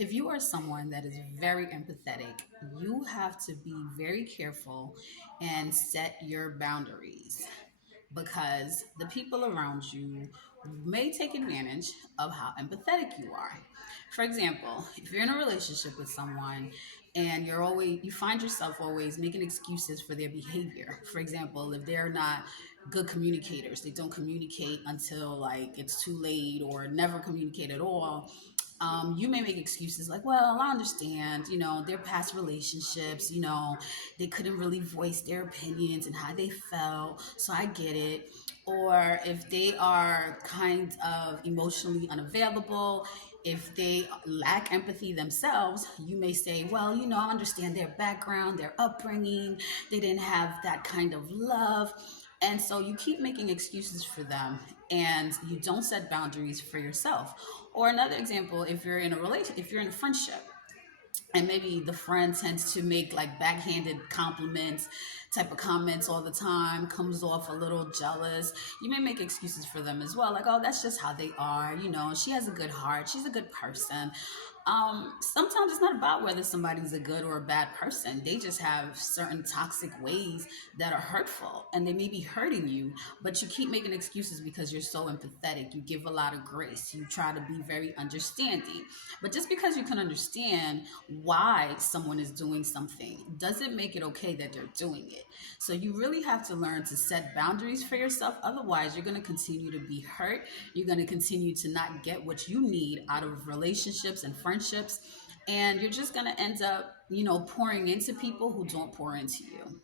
If you are someone that is very empathetic, you have to be very careful and set your boundaries because the people around you may take advantage of how empathetic you are. For example, if you're in a relationship with someone and you find yourself always making excuses for their behavior. For example, if they're not good communicators, they don't communicate until like it's too late or never communicate at all. You may make excuses like, well, I understand, their past relationships, they couldn't really voice their opinions and how they felt, so I get it. Or if they are kind of emotionally unavailable, if they lack empathy themselves, you may say, well, I understand their background, their upbringing, they didn't have that kind of love. And so you keep making excuses for them and you don't set boundaries for yourself. Or another example, if you're in a friendship and maybe the friend tends to make like backhanded compliments type of comments all the time, comes off a little jealous, you may make excuses for them as well, like, oh, that's just how they are, she has a good heart, she's a good person. Sometimes it's not about whether somebody's a good or a bad person. They just have certain toxic ways that are hurtful and they may be hurting you, but you keep making excuses because you're so empathetic. You give a lot of grace. You try to be very understanding. But just because you can understand why someone is doing something doesn't make it okay that they're doing it. So you really have to learn to set boundaries for yourself. Otherwise, you're going to continue to be hurt. You're going to continue to not get what you need out of relationships and friendships. And you're just going to end up, pouring into people who don't pour into you.